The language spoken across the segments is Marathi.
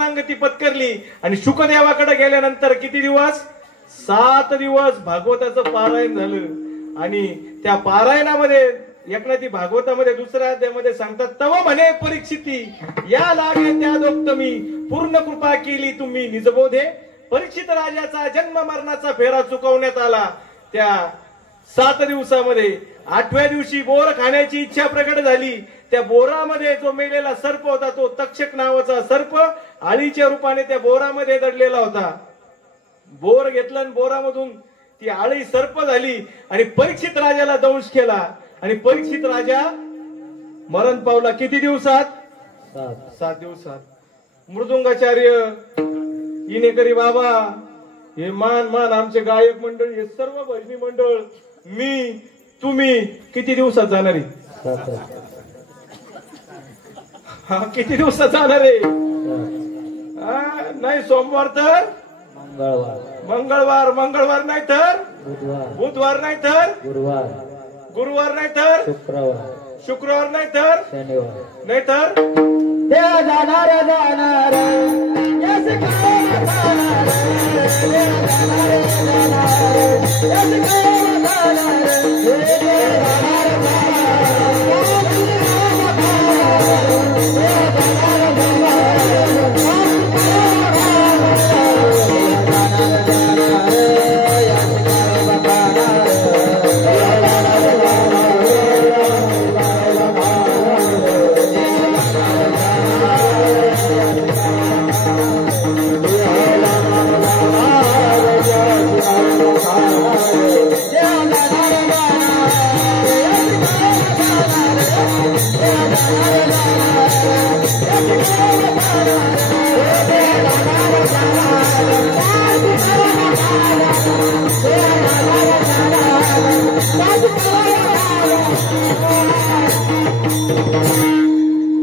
शरणागती पत्करली आणि शुकदेवाकडे गेल्यानंतर किती दिवस 7 दिवस भागवताचं पारायण झालं आणि त्या पारायणामध्ये एकनाथी भागवतामध्ये दुसऱ्या अध्यायामध्ये सांगतात तव म्हणे परीक्षिती या लागे त्या दोक्त मी पूर्ण कृपा केली तुम्ही निजबोधे परीक्षित राजाचा जन्म मरणाचा फेरा चुकवण्यात आला त्या 7 दिवसामध्ये 8व्या दिवशी बोर खाण्याची इच्छा प्रकट झाली त्या बोरामध्ये जो मेलेला सर्प होता तो तक्षक नावाचा सर्प आळीच्या रूपाने त्या बोरामध्ये दडलेला होता बोर घेतलं आणि बोरामधून ती आळी सर्प झाली आणि परीक्षित राजाला दंश केला आणि परीक्षित राजा मरण पावला किती दिवसात 7 दिवसात मृदुंगाचार्य इनेकरी बाबा हे मान मान आमचे गायक मंडळ हे सर्व भजनी मंडळ मी तुम्ही किती दिवसात जाणार आहे किती दिवसात जाणार आहे नाही सोमवार तर मंगळवार नाही तर बुधवार नाही तर गुरुवार नाही तर शुक्रवार नाही तर शनिवार नाही तर जाणार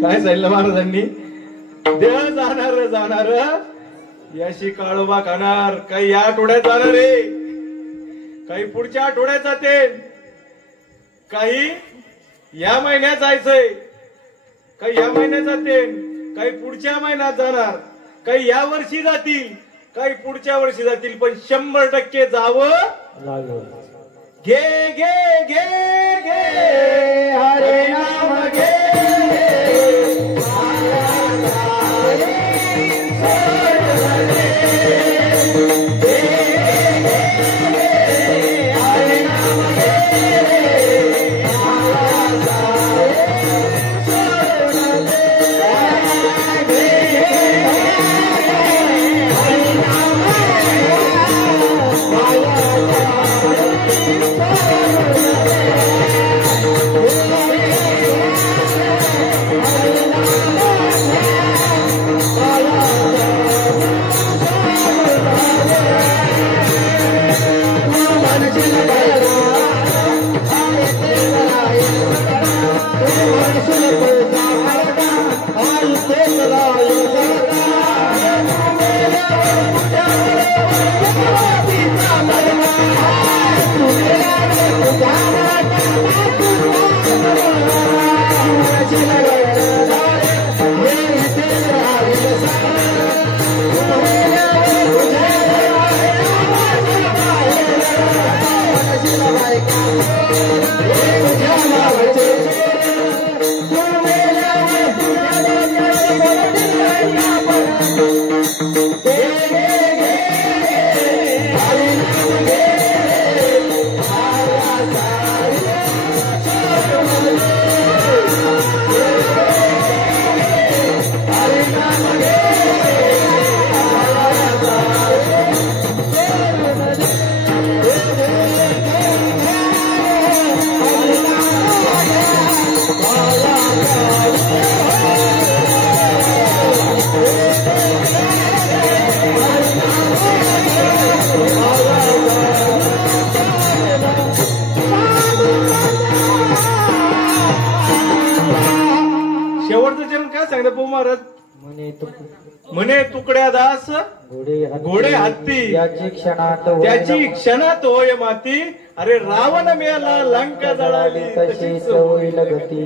काय सांगितलं महाराजांनी देह जाणार याशी काळोबा खाणार काही या आठवड्यात जाणार आहे काही पुढच्या आठवड्यात जाते काही या महिन्यात जायचंय काही या महिन्यात जाते काही पुढच्या महिन्यात जाणार काही या वर्षी जातील काही पुढच्या वर्षी जातील पण 100% जावं लागेल घे घे घे घे हरे नाम घे म्हणे तुकड्या दास घोडे हत्ती त्याची क्षणात होय माती अरे रावण मेला लंका जळाली तशीच होईल गती